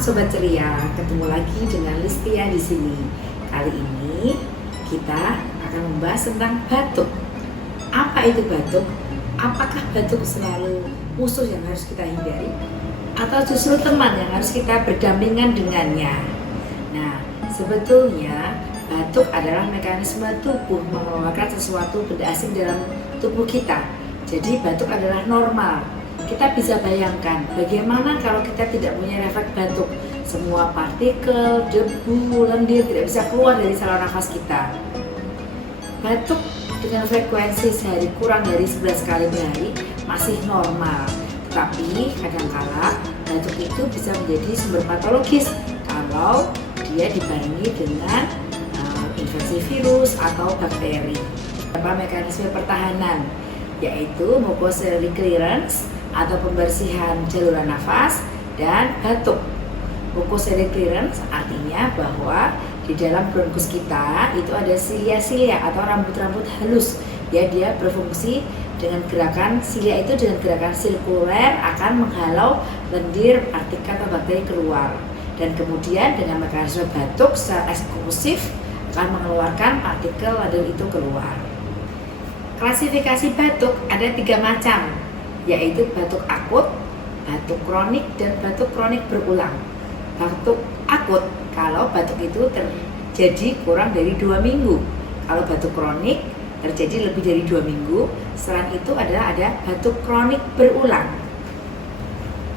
Sobat Ceria, ketemu lagi dengan Listia di sini. Kali ini kita akan membahas tentang batuk. Apa itu batuk? Apakah batuk selalu musuh yang harus kita hindari? Atau justru teman yang harus kita berdampingan dengannya? Nah, sebetulnya batuk adalah mekanisme tubuh mengeluarkan sesuatu benda asing dalam tubuh kita. Jadi batuk adalah normal. Kita bisa bayangkan bagaimana kalau kita tidak punya refleks batuk. Semua partikel, debu, lendir tidak bisa keluar dari saluran nafas kita. Batuk dengan frekuensi sehari kurang dari 11 kali per hari masih normal. Tetapi kadangkala batuk itu bisa menjadi sumber patologis kalau dia dibarengi dengan infeksi virus atau bakteri. Beberapa mekanisme pertahanan yaitu mucociliary clearance atau pembersihan saluran nafas dan batuk. Mucociliary clearance artinya bahwa di dalam bronkus kita itu ada silia-silia atau rambut-rambut halus. Ya, dia berfungsi dengan gerakan silia itu dengan gerakan sirkuler akan menghalau lendir, partikel atau bakteri keluar. Dan kemudian dengan mekanisme batuk secara eksklusif akan mengeluarkan partikel lendir itu keluar. Klasifikasi batuk ada 3 macam, yaitu batuk akut, batuk kronik, dan batuk kronik berulang. Batuk akut kalau batuk itu terjadi kurang dari 2 minggu. Kalau batuk kronik terjadi lebih dari 2 minggu. Selain itu ada batuk kronik berulang.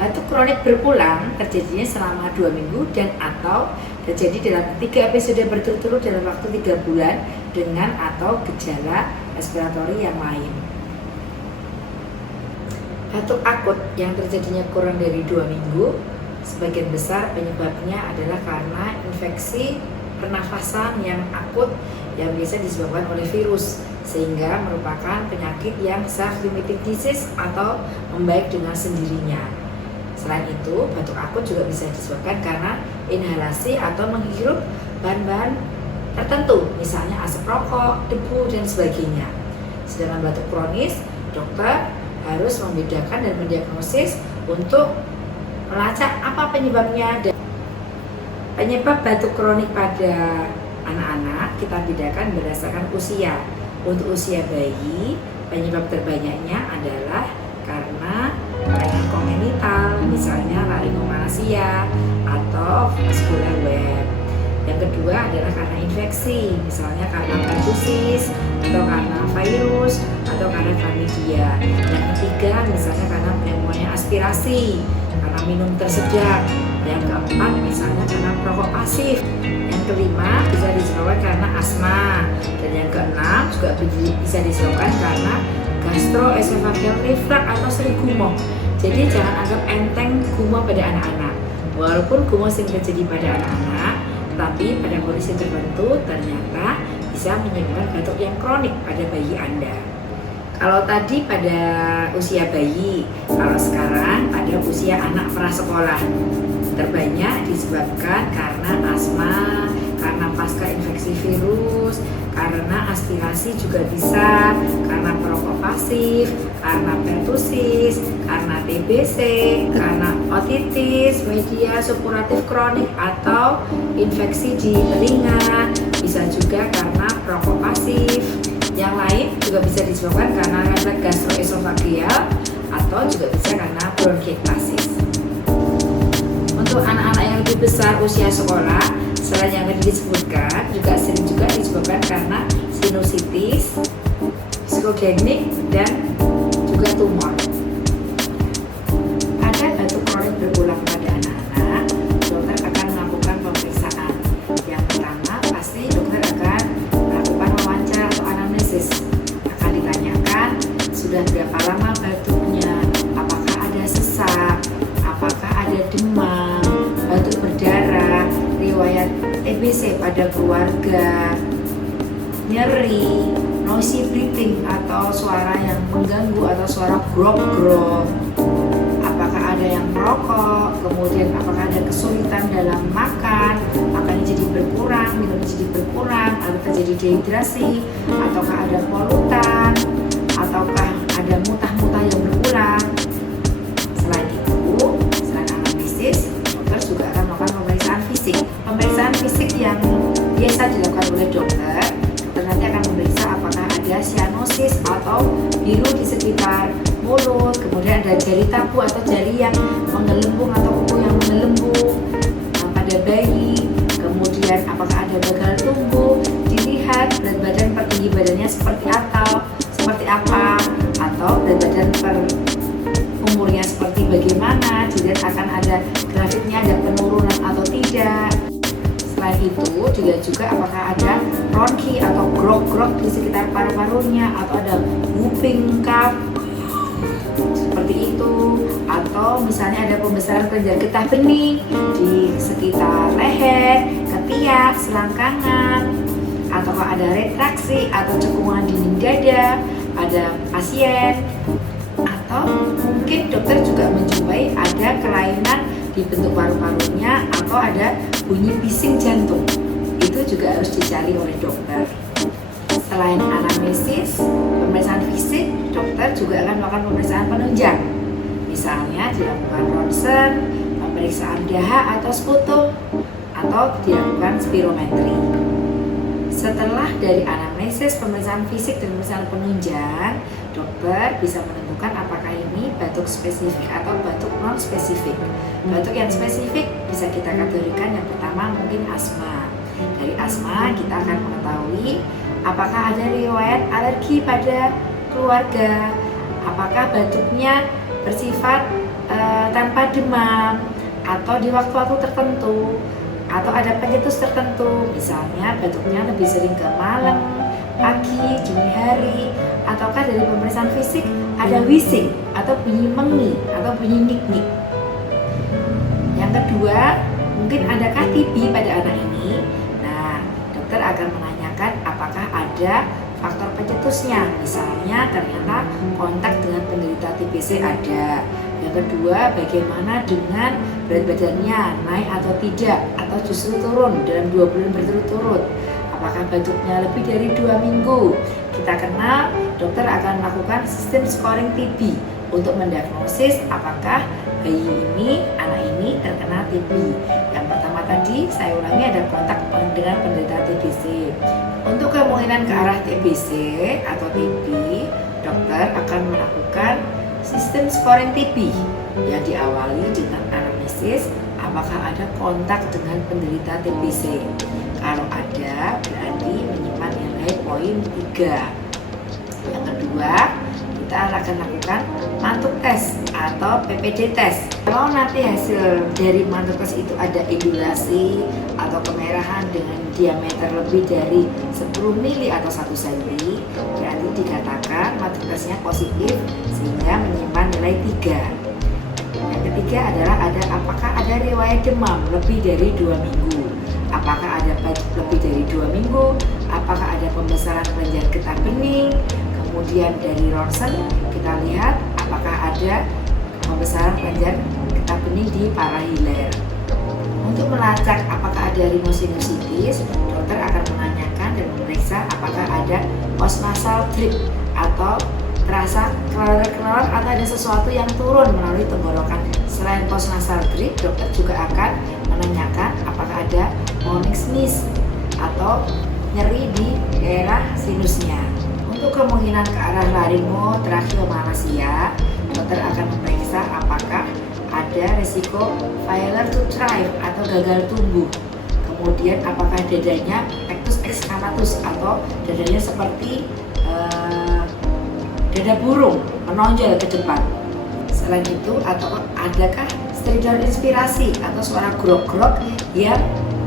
Batuk kronik berulang terjadinya selama 2 minggu dan atau terjadi dalam 3 episode berturut-turut dalam waktu 3 bulan dengan atau gejala respiratori yang lain. Batuk akut yang terjadinya kurang dari 2 minggu, sebagian besar penyebabnya adalah karena infeksi pernafasan yang akut yang biasa disebabkan oleh virus, sehingga merupakan penyakit yang self-limiting disease atau membaik dengan sendirinya. Selain itu, batuk akut juga bisa disebabkan karena inhalasi atau menghirup bahan-bahan tertentu, misalnya asap rokok, debu, dan sebagainya. Sedangkan batuk kronis, dokter harus membedakan dan mendiagnosis untuk melacak apa penyebabnya. Dan penyebab batuk kronik pada anak-anak kita bedakan berdasarkan usia. Untuk usia bayi, penyebab terbanyaknya adalah karena kelainan kongenital, misalnya laringomalacia atau vascular web. Yang kedua adalah karena infeksi, misalnya karena pertusis, atau karena virus, atau karena chlamydia. Yang ketiga misalnya karena pneumonia aspirasi, karena minum tersedak. Yang keempat misalnya karena perokok pasif. Yang kelima bisa disebabkan karena asma. Dan yang keenam juga bisa disebabkan karena gastroesophageal reflux atau sering gumoh. Jadi jangan anggap enteng gumoh pada anak-anak. Walaupun gumoh sering terjadi pada anak-anak, tapi pada kondisi tertentu ternyata bisa menyebabkan batuk yang kronik pada bayi Anda. Kalau tadi pada usia bayi, kalau sekarang pada usia anak prasekolah, terbanyak disebabkan karena asma, karena pasca infeksi virus, karena aspirasi juga bisa, karena perokok pasif, karena pertusis, karena TBC, karena otitis media supuratif kronik atau infeksi di telinga, bisa juga karena perokok pasif. Yang lain juga bisa disebabkan karena refleks gastroesofageal atau juga bisa karena bronkiektasis. Untuk anak-anak yang lebih besar usia sekolah, selain yang tadi disebutkan, juga sering juga disebabkan karena sinusitis, psikogenik, dan juga tumor. Pada batuk kronik berulang pada anak-anak, dokter akan melakukan pemeriksaan. Yang pertama, pasti dokter akan melakukan wawancara atau anamnesis. Akan ditanyakan sudah berapa lama batuknya, apakah ada sesak, apakah ada demam, batuk berdarah, riwayat TBC pada keluarga, nyeri, noisy breathing atau suara yang mengganggu atau suara grog-grog, apakah ada yang merokok, kemudian apakah ada kesulitan dalam makan, makannya jadi berkurang, minumnya jadi berkurang, atau terjadi dehidrasi, ataukah ada polutan, ataukah ada muntah-muntah yang berulang. Selain itu, selain anamnesis, dokter juga akan melakukan sekitar mulut, kemudian ada jari tabu atau jari yang menggelembung atau kuku yang menggelembung pada bayi, kemudian apakah ada gagal tumbuh, dilihat berat badan per tinggi badannya seperti apa, atau berat badan per umurnya seperti bagaimana, dilihat akan ada grafiknya, ada penurunan atau tidak. Selain itu dilihat juga apakah ada bronki atau grok-grok di sekitar paru-parunya, atau ada whooping cough seperti itu, atau misalnya ada pembesaran kelenjar getah bening di sekitar leher, ketiak, selangkangan, atau ada retraksi atau cekungan dinding dada pada pasien, atau mungkin dokter juga menjumpai ada kelainan di bentuk paru-parunya atau ada bunyi bising jantung. Itu juga harus dicari oleh dokter. Selain anamnesis, pemeriksaan fisik, dokter juga akan melakukan pemeriksaan penunjang. Misalnya dilakukan ronsen, pemeriksaan dahak atau sputum, atau dilakukan spirometri. Setelah dari anamnesis, pemeriksaan fisik dan pemeriksaan penunjang, dokter bisa menentukan apakah ini batuk spesifik atau batuk non spesifik. Batuk yang spesifik bisa kita kategorikan yang pertama mungkin asma. Dari asma kita akan mengetahui apakah ada riwayat alergi pada keluarga, apakah batuknya bersifat tanpa demam atau di waktu-waktu tertentu, atau ada pencetus tertentu, misalnya batuknya lebih sering ke malam, pagi, dini hari, ataukah dari pemeriksaan fisik ada wheezing atau bunyi mengi atau bunyi nik-nik. Yang kedua, mungkin adakah TB pada anak ini? Nah, dokter akan menanyakan apakah ada faktor pencetusnya, misalnya ternyata kontak dengan penderita TBC ada. Yang kedua, bagaimana dengan berat badannya, naik atau tidak, atau justru turun dalam 2 bulan berturut-turut. Apakah batuknya lebih dari 2 minggu? Kita kenal, dokter akan melakukan sistem scoring TB untuk mendiagnosis apakah bayi ini, anak ini terkena TB. Yang pertama tadi, saya ulangi, ada kontak dengan penderita TBC. Untuk kemungkinan ke arah TBC atau TB, dokter akan melakukan sistem scoring TB yang diawali dengan anamnesis, apakah ada kontak dengan penderita TBC. Kalau ada, berarti menyimpan nilai poin 3. Yang kedua, kita akan lakukan mantuk tes atau PPD tes. Kalau nanti hasil dari mantuk tes itu ada edulasi atau kemerahan dengan diameter lebih dari 10 mili atau 1 cm, berarti dikatakan mantuk tesnya positif sehingga menyimpan nilai 3. Yang ketiga adalah apakah ada riwayat demam lebih dari 2 minggu, apakah ada batuk lebih dari 2 minggu, apakah ada pembesaran kelenjar getah bening. Kemudian dari ronsen kita lihat apakah ada pembesaran kelenjar getah bening di parahiler. Untuk melacak apakah ada rhinosinusitis, dokter akan menanyakan dan memeriksa apakah ada postnasal drip atau terasa kelelep-kelelep atau ada sesuatu yang turun melalui tenggorokan. Selain postnasal drip, dokter juga akan menanyakan apakah ada morning sneeze atau nyeri di daerah sinusnya. Untuk kemungkinan ke arah laringotracheomalacia, dokter akan memeriksa apakah ada resiko failure to thrive atau gagal tumbuh. Kemudian apakah dadanya rectus excavatus atau dadanya seperti dada burung menonjol ke depan. Selain itu, atau adakah stridor inspirasi atau suara grok-grok yang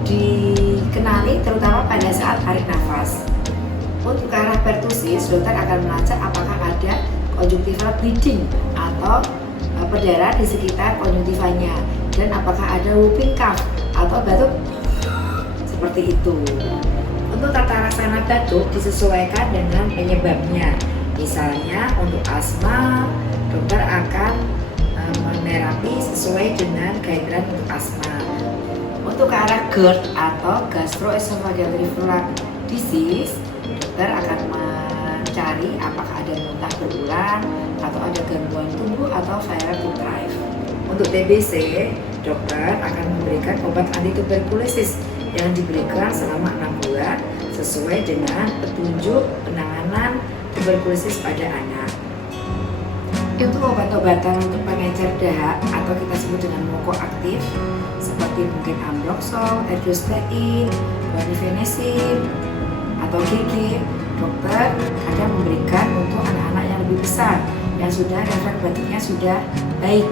dikenali terutama pada saat tarik nafas. Untuk ke arah pertusis, dokter akan melacak apakah ada conjunctival bleeding atau berdarah di sekitar konjungtivanya, dan apakah ada whooping cough atau batuk seperti itu. Untuk tata laksana batuk disesuaikan dengan penyebabnya. Misalnya untuk asma, dokter akan menerapi sesuai dengan guideline untuk asma. Untuk ke arah GERD atau gastroesophageal reflux disease, dokter akan mencari apakah ada muntah berulang atau ada gangguan tumbuh atau failure to thrive. Untuk TBC, dokter akan memberikan obat antituberkulosis yang diberikan selama 6 bulan sesuai dengan petunjuk penanganan tuberkulosis pada anak. Untuk obat-obatan untuk pengencer dahak atau kita sebut dengan mukoaktif seperti mungkin ambroxol, edrostein, guanifenesin, atau GG, dokter kadang memberikan untuk anak-anak yang lebih besar yang sudah refleks batuknya sudah baik.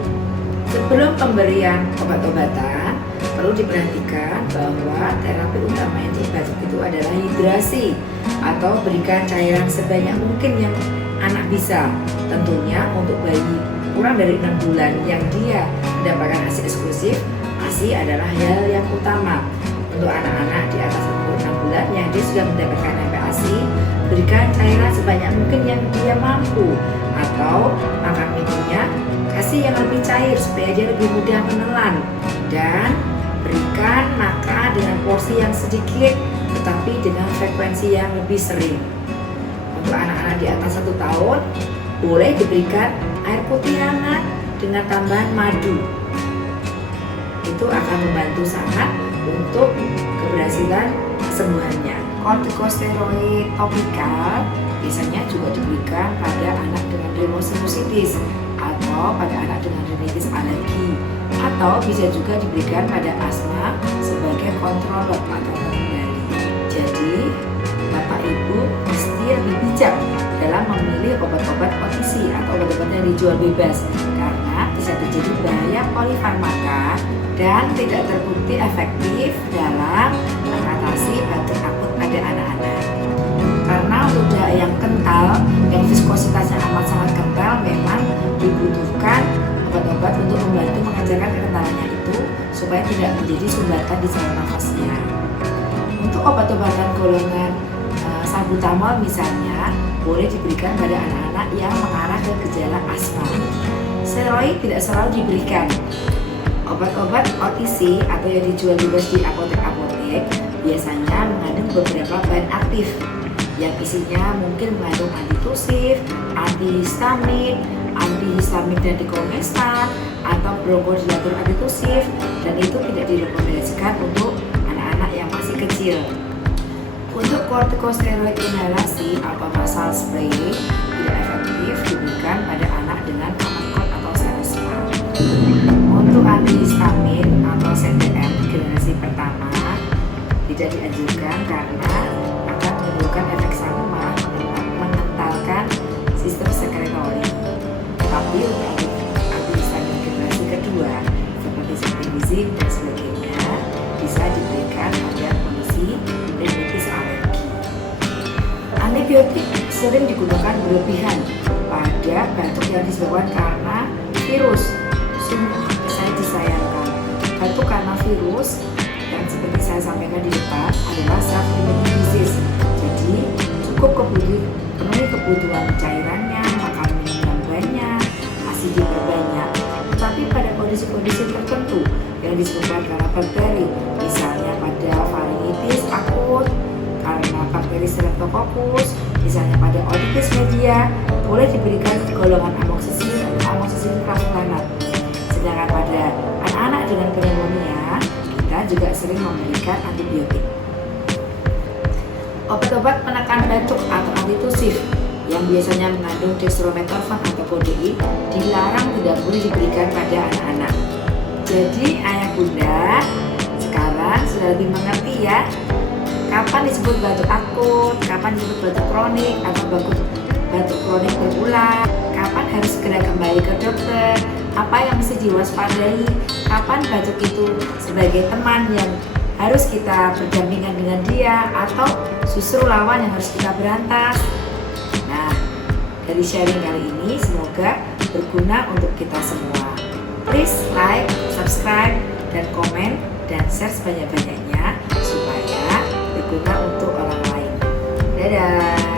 Sebelum pemberian obat-obatan, perlu diperhatikan bahwa terapi utama untuk batuk itu adalah hidrasi atau berikan cairan sebanyak mungkin yang anak bisa. Tentunya untuk bayi kurang dari 6 bulan yang dia mendapatkan ASI eksklusif, ASI adalah hal yang utama. Untuk anak-anak di atas umur 6 bulan yang dia sudah mendapatkan MPASI, berikan cairan sebanyak mungkin yang dia mampu, atau makan minumnya kasih yang lebih cair supaya dia lebih mudah menelan, dan berikan makan dengan porsi yang sedikit tetapi dengan frekuensi yang lebih sering. Untuk anak-anak di atas 1 tahun boleh diberikan air putih hangat dengan tambahan madu. Itu akan membantu sangat untuk keberhasilan kesembuhannya. Kortikosteroid topikal biasanya juga diberikan pada anak dengan rhinosinusitis atau pada anak dengan rinitis alergi, atau bisa juga diberikan pada asma sebagai kontrol atau pengendali. Jadi Bapak Ibu mesti lebih bijak dalam memilih obat-obat OTC atau obat-obat yang dijual bebas, karena bisa terjadi bahaya polifarmaka dan tidak terbukti efektif dalam mengatasi batuk akut pada anak-anak. Karena untuk dahak yang kental, yang viskositasnya amat sangat kental, memang dibutuhkan obat-obat untuk membantu mengejarkan kekentalannya itu supaya tidak menjadi sumbatan di saluran nafasnya. Untuk obat-obatan golongan salbutamol misalnya boleh diberikan pada anak-anak yang mengarah ke gejala asma. Steroid tidak selalu diberikan. Obat-obat OTC atau yang dijual bebas di apotek-apotek biasanya mengandung beberapa bahan aktif yang isinya mungkin mengandung antitusif, antihistamin, antihistamik dan dikonstan, atau bronkodilator antitusif, dan itu tidak direkomendasikan untuk anak-anak yang masih kecil. Untuk kortikosteroid inhalasi atau nasal spray tidak efektif diberikan pada anak dengan common cold atau selesma. Untuk antihistamin atau CTM generasi pertama tidak dianjurkan karena akan menimbulkan efek samping mengentalkan sistem sekretori. Tetapi untuk antihistamin generasi kedua seperti cetirizine dan sebagainya bisa diberikan pada kondisi rinitis alergi. Antibiotik sering digunakan berlebihan pada batuk yang disebabkan karena virus. Sungguh saya disayangkan, batuk karena virus yang seperti saya sampaikan di depan adalah self-limiting disease. Jadi cukup penuhi kebutuhan cairannya, makan minum yang banyak, ASI diperbanyak. Tetapi pada kondisi-kondisi tertentu yang disebabkan karena bakteri, misalnya pada faringitis akut karena bakteri Streptococcus, misalnya pada otitis media, boleh diberikan golongan amoxicillin atau amoxicillin clavulanat. Sedangkan pada anak-anak dengan pneumonia, kita juga sering memberikan antibiotik. Obat-obat penekan batuk atau antitusif yang biasanya mengandung dextromethorphan atau kodein dilarang tidak boleh diberikan pada anak-anak. Jadi ayah bunda sekarang sudah lebih mengerti ya, kapan disebut batuk akut, kapan disebut batuk kronik atau batuk kronik berulang, kapan harus segera kembali ke dokter, apa yang mesti diwaspadai, kapan batuk itu sebagai teman yang harus kita berdampingan dengan dia atau justru lawan yang harus kita berantas. Nah, dari sharing kali ini semoga berguna untuk kita semua. Please like, subscribe, dan komen, dan share sebanyak-banyaknya supaya berguna untuk orang lain. Dadah!